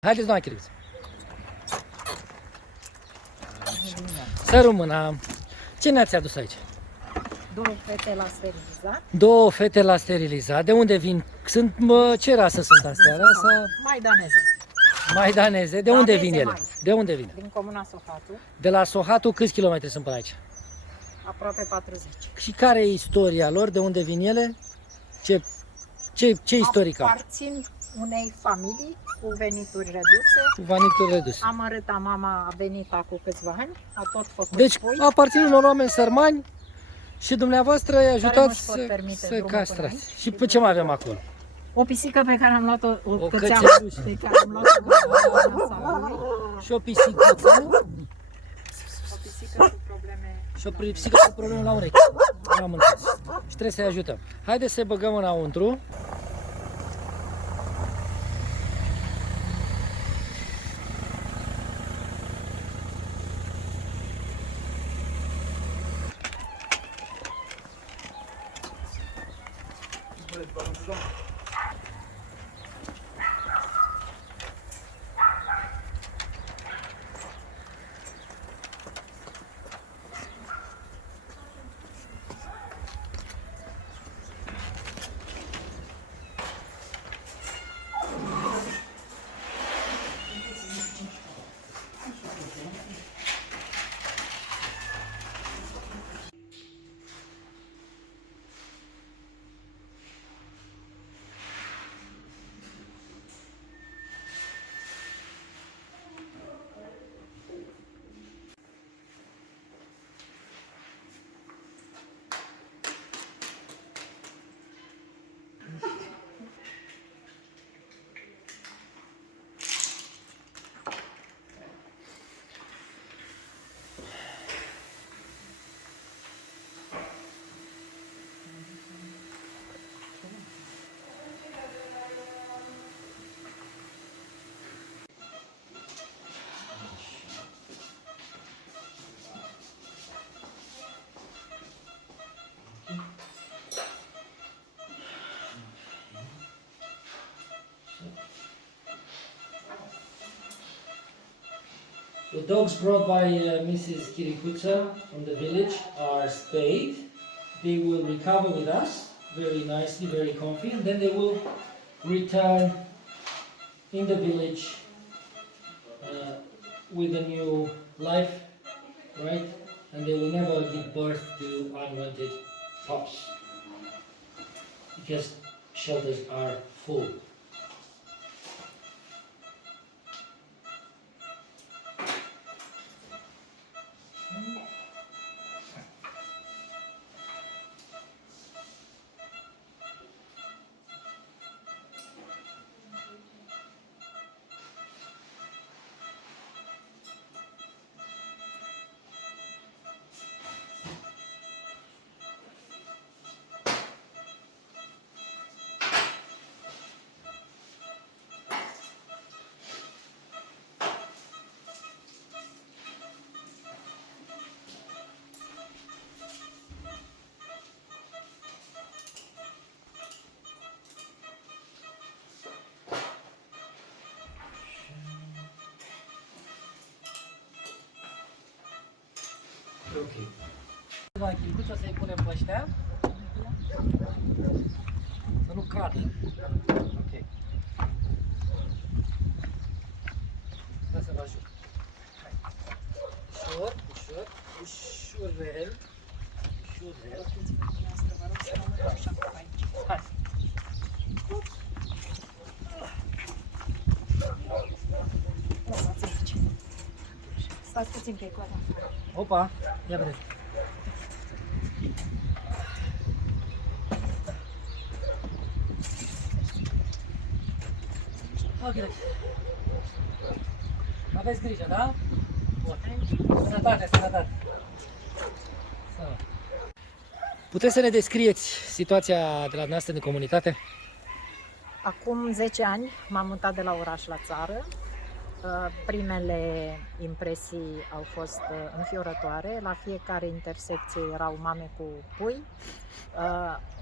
Haideți, doamna Chiriță. Să rămână. Ce ne-ați adus aici? Două fete la sterilizat. Două fete la sterilizat. De unde vin? Ce rasă sunt astea? Rasa Maidaneze. maidaneze. De unde vin ele? De unde vin? Din comuna Sohatu, De la Sohatu câți kilometri sunt până aici? aproape 40. Și care e istoria lor? De unde vin ele? Ce istoric au? Aparțin unei familii cu venituri reduse. Cu venituri reduse. Amărâta mama a venit acum câțiva ani, a tot făcut Deci pui. aparțin unor oameni sărmani și dumneavoastră îi ajutați nu-și pot permite să drumul până castrați. aici. Și pe ce mai avem acolo? O pisică pe care am luat-o, O cățeală cățelușă. pe care am luat-o de la salului. Și o pisicuță O pisică cu probleme. și o pisică cu probleme la urechi. Am înțeles. Și trebuie să-i ajutăm. Haideți să-i băgăm înăuntru. The dogs brought by Mrs. Kirikucha from the village are spayed. They will recover with us very nicely, very comfy, and then they will return in the village with a new life, right? And they will never give birth to unwanted pups because shelters are full. Ok. La chilcuță să-i punem pe ăștia. Să nu cadă. Ok. Hai să vă ajut. Hai. Ușor, ușor, ușurel. Ușurel. Hai. Stați puțin că e coada. Opa, ia vedeți. Ok. Aveți grijă, da? Bun. Sănătate, sănătate. Puteți să ne descrieți situația de la dumneavoastră din comunitate? Acum 10 ani m-am mutat de la oraș la țară. Primele impresii au fost înfiorătoare. La fiecare intersecție erau mame cu pui.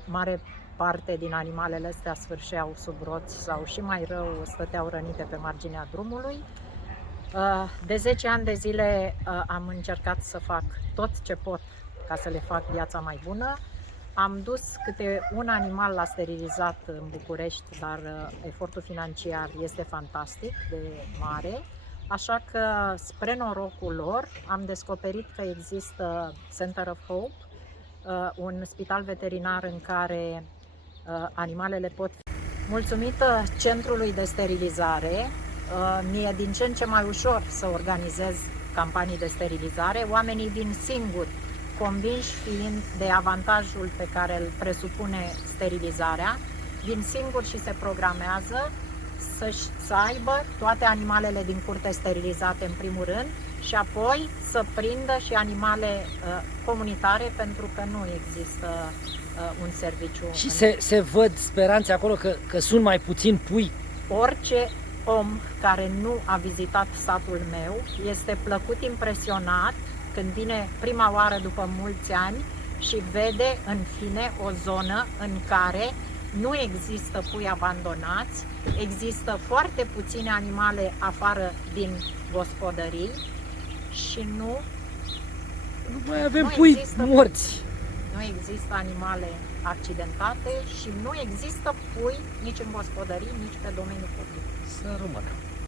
Mare parte din animalele astea sfârșeau sub roți sau și mai rău stăteau rănite pe marginea drumului. De 10 ani de zile am încercat să fac tot ce pot ca să le fac viața mai bună. Am dus câte un animal la sterilizat în București, dar efortul financiar este fantastic de mare. Așa că, spre norocul lor, am descoperit că există Center of Hope, un spital veterinar în care animalele pot fi. Mulțumită centrului de sterilizare, mi-e din ce în ce mai ușor să organizez campanii de sterilizare. Oamenii vin singuri, convinși fiind de avantajul pe care îl presupune sterilizarea, vin singuri și se programează să aibă toate animalele din curte sterilizate în primul rând și apoi să prindă și animale comunitare, pentru că nu există un serviciu. Și se văd speranțe acolo că sunt mai puțini pui? Orice om care nu a vizitat satul meu este plăcut impresionat când vine prima oară după mulți ani și vede în fine o zonă în care nu există pui abandonați, există foarte puține animale afară din gospodării și nu mai avem pui morți. Nu există animale accidentate și nu există pui nici în gospodării, nici pe domeniul public. Să rămână.